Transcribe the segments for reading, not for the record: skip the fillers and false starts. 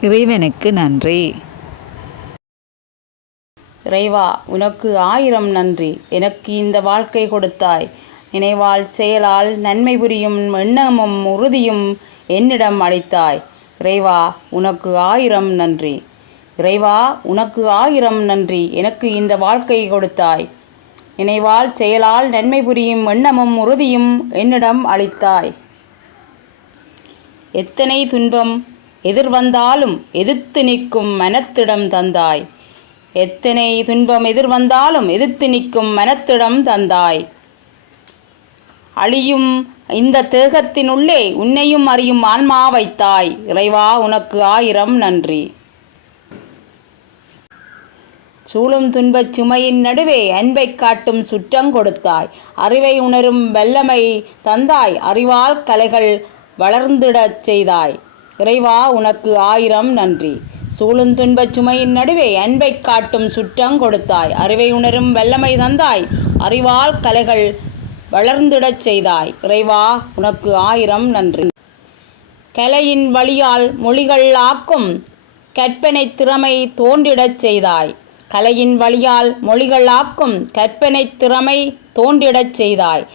இறைவனுக்கு நன்றி. இறைவா உனக்கு 1000 நன்றி. எனக்கு இந்த வாழ்க்கை கொடுத்தாய். நினைவால் செயலால் நன்மை புரியும் எண்ணமும் உறுதியும் என்னிடம் அளித்தாய். இறைவா உனக்கு 1000 நன்றி. இறைவா உனக்கு 1000 நன்றி. எனக்கு இந்த வாழ்க்கை கொடுத்தாய். நினைவால் செயலால் நன்மை புரியும் எண்ணமும் உறுதியும் என்னிடம் அளித்தாய். எத்தனை துன்பம் எதிர்வந்தாலும் எதிர்த்து நிற்கும் மனத்திடம் தந்தாய். எத்தனை துன்பம் எதிர்வந்தாலும் எதிர்த்து நிற்கும் மனத்திடம் தந்தாய். அழியும் இந்த தேகத்தினுள்ளே உன்னையும் அறியும் ஆன்மா வைத்தாய். இறைவா உனக்கு 1000 நன்றி. சூழும் துன்பச் சுமையின் நடுவே அன்பை காட்டும் சுற்றம் கொடுத்தாய். அறிவை உணரும் வல்லமை தந்தாய். அறிவால் கலைகள் வளர்ந்திடச் செய்தாய். இறைவா உனக்கு 1000 நன்றி. சூழும் துன்பச் சுமையின் நடுவே அன்பை காட்டும் சுற்றம் கொடுத்தாய். அறிவை உணரும் வல்லமை தந்தாய். அறிவால் கலைகள் வளர்ந்திடச் செய்தாய். இறைவா உனக்கு 1000 நன்றி. கலையின் வழியால் மொழிகள் ஆக்கும் கற்பனை திறமை தோன்றிடச் செய்தாய். கலையின் வழியால் மொழிகள் ஆக்கும் கற்பனை திறமை தோன்றிடச் செய்தாய்.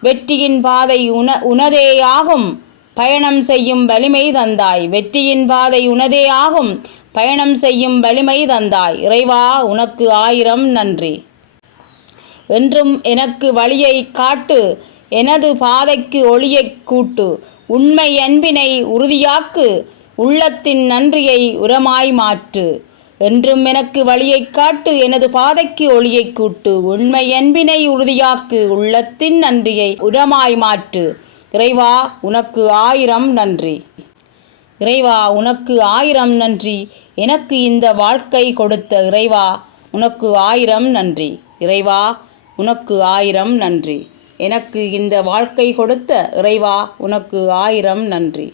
வெற்றியின் பாதை உனதே ஆகும் பயணம் செய்யும் வலிமை தந்தாய். வெற்றியின் பாதை உனதே ஆகும் பயணம் செய்யும் வலிமை தந்தாய். இறைவா உனக்கு 1000 நன்றி. என்றும் எனக்கு வழியை காட்டு. எனது பாதைக்கு ஒளியைக் கூட்டு. உண்மை அன்பினை உறுதியாக்கு. உள்ளத்தின் நன்றியை உரமாய் மாற்று. என்றும் எனக்கு வழியைக் காட்டு. எனது பாதைக்கு ஒளியைக் கூட்டு. உண்மை அன்பினை உறுதியாக்கு. உள்ளத்தின் நன்றியை உரமாய் மாற்று. இறைவா உனக்கு 1000 நன்றி. இறைவா உனக்கு 1000 நன்றி. எனக்கு இந்த வாழ்க்கை கொடுத்த இறைவா உனக்கு 1000 நன்றி. இறைவா உனக்கு 1000 நன்றி. எனக்கு இந்த வாழ்க்கை கொடுத்த இறைவா உனக்கு 1000 நன்றி.